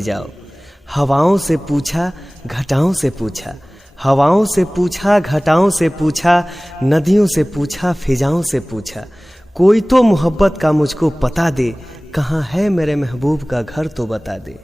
जाओ। हवाओं से पूछा, घटाओं से पूछा, हवाओं से पूछा, घटाओं से पूछा, नदियों से पूछा, फिजाओं से पूछा, कोई तो मोहब्बत का मुझको पता दे, कहाँ है मेरे महबूब का घर तो बता दे।